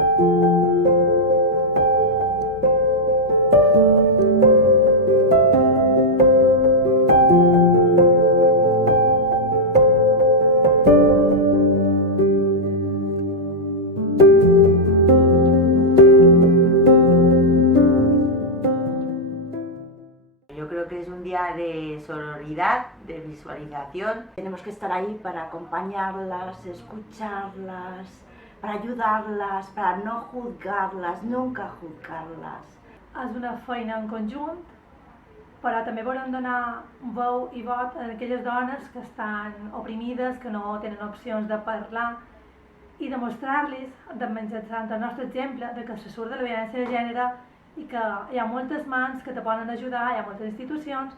Yo creo que es un día de sororidad, de visualización. Tenemos que estar ahí para acompañarlas, escucharlas, para ayudarlas, para no juzgarlas, nunca juzgarlas. És una feina en conjunt, però també volem donar veu i vot a aquelles dones que estan oprimides, que no tenen opcions de parlar, i demostrar-los, mitjançant el nostre exemple, de que se surt de la violència de gènere i que hi ha moltes mans que te poden ajudar, hi ha moltes institucions,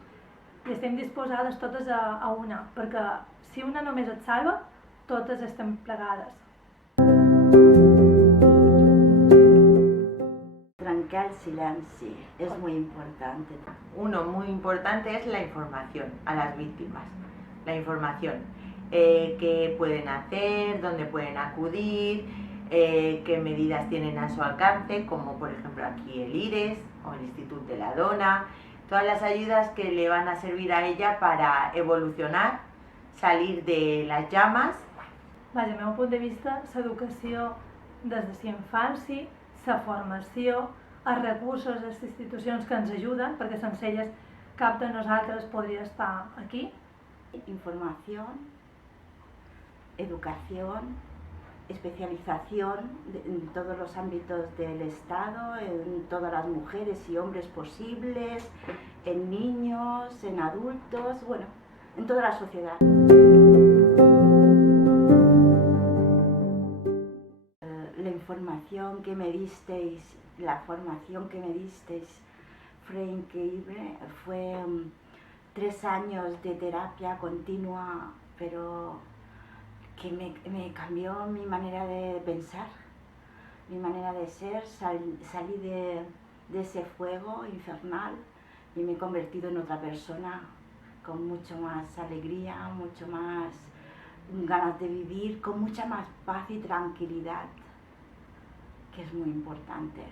i estem disposades totes a una, perquè si una només et salva, totes estem plegades. Trencar el silenci es muy importante. Uno muy importante es la información a las víctimas, la información, qué pueden hacer, dónde pueden acudir, qué medidas tienen a su alcance, como por ejemplo aquí el IRES o el Institut de la Dona, todas las ayudas que le van a servir a ella para evolucionar, salir de las llamas. Des del meu punt de vista, l'educació des de la infància, la formació, els recursos, les institucions que ens ajuden, perquè sense elles cap de nosaltres podria estar aquí. Información, educación, especialización en todos los ámbitos del Estado, en todas las mujeres y hombres posibles, en niños, en adultos, bueno, en toda la sociedad. La información que me disteis, la formación que me disteis fue increíble, fue 3 años de terapia continua, pero que me cambió mi manera de pensar, mi manera de ser. Salí de ese fuego infernal y me he convertido en otra persona con mucho más alegría, mucho más ganas de vivir, con mucha más paz y tranquilidad, que es muy importante.